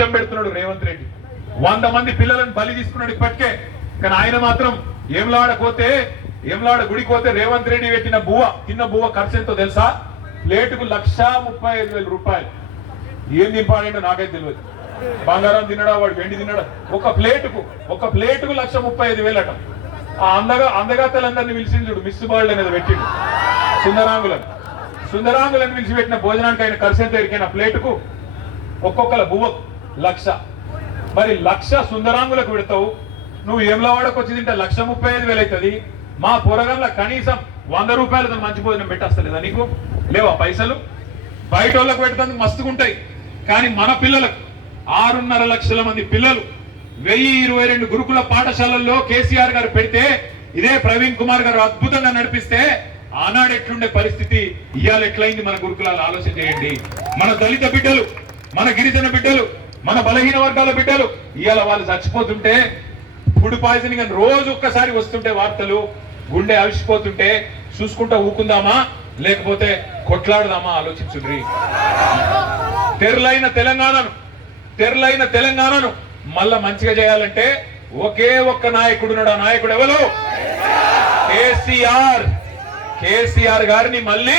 భిక్షం పెడుతున్నాడు రేవంత్ రెడ్డి. 100 మంది పిల్లలను బలి తీసుకున్నాడు ఇప్పటికే. కానీ ఆయన మాత్రం ఏమలాడ గుడికి పోతే రేవంత్ రెడ్డి పెట్టిన బువ్వ తిన్న బువ్వ ఖర్చు ఎంతో తెలుసా? ప్లేటుకు 1,35,000 రూపాయలు. ఏం తింపాడంటే నాకైతే తెలియదు. బంగారం తినడా, వాడు వెండి తినడా? ఒక ప్లేటుకు 1,35,000 అట. ఆ అందగాతలందరినీ పిలిచింది చూడు, మిస్ బాల్డ్ అనేది పెట్టిండు. సుందరాంగులను పిలిచి పెట్టిన భోజనానికి ఆయన ఖర్చు ఎంత ఎరికైనా ప్లేటుకు ఒక్కొక్కల బువ్వ 1,00,000. మరి 1,00,000 సుందరాంగులకు పెడతావు, నువ్వు ఏమలవాడకు వచ్చి తింటే 1,35,000 అవుతుంది. మా పొరగంలో కనీసం 100 రూపాయలతో మంచి భోజనం పెట్టేస్తలేదా నీకు? లేవా పైసలు? బయట వాళ్ళకు పెట్టడానికి మస్తుగుంటాయి. కానీ మన పిల్లలకు 6.5 లక్షల మంది పిల్లలు 1022 గురుకుల పాఠశాలల్లో కేసీఆర్ గారు పెడితే, ఇదే ప్రవీణ్ కుమార్ గారు అద్భుతంగా నడిపిస్తే ఆనాడు ఎట్లుండే పరిస్థితి ఇవాళ ఎట్లయింది మన గురుకులాలు ఆలోచన చేయండి. మన దళిత బిడ్డలు, మన గిరిజన బిడ్డలు, మన బలహీన వర్గాల బిడ్డలు ఇవాళ వాళ్ళు చచ్చిపోతుంటే, ఫుడ్ పాయిజనింగ్ అని రోజు ఒక్కసారి వస్తుంటే వార్తలు, గుండె అలసిపోతుంటే చూసుకుంటా ఊకుందామా లేకపోతే కొట్లాడదామా ఆలోచించుండ్రి. తెరలైన తెలంగాణను మళ్ళా మంచిగా చేయాలంటే ఒకే ఒక్క నాయకుడు ఉన్నాడు. ఆ నాయకుడు ఎవరు? కేసీఆర్ గారిని మళ్ళీ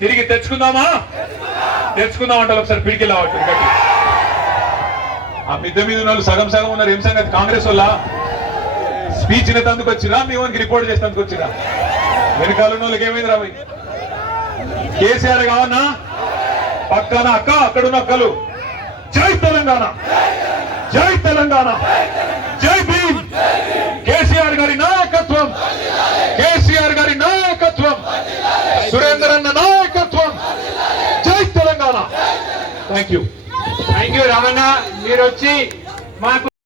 తిరిగి తెచ్చుకుందామంటే ఒకసారి పిడికి లావట్టు. ఆ మిద్దె మీద ఉన్న వాళ్ళు సగం ఉన్నారు. ఏం సంగతి? కాంగ్రెస్ వల్ల స్పీచ్ ఇనేందుకు వచ్చిరా, మీ వానికి రిపోర్ట్ చేసేందుకు వచ్చిరా? వెనకాల ఉన్న వాళ్ళకి ఏమైంది రాబోయ్? కేసీఆర్ కావన్నా పక్కన అక్కడున్న అక్కలు జై తెలంగాణ, జై తెలంగాణ, జై భీమ్, కేసీఆర్ గారి నాయకత్వం, సురేందర్ అన్న నాయకత్వం, జై తెలంగాణ. Thank you Ramanna. మీరు వచ్చి మాకు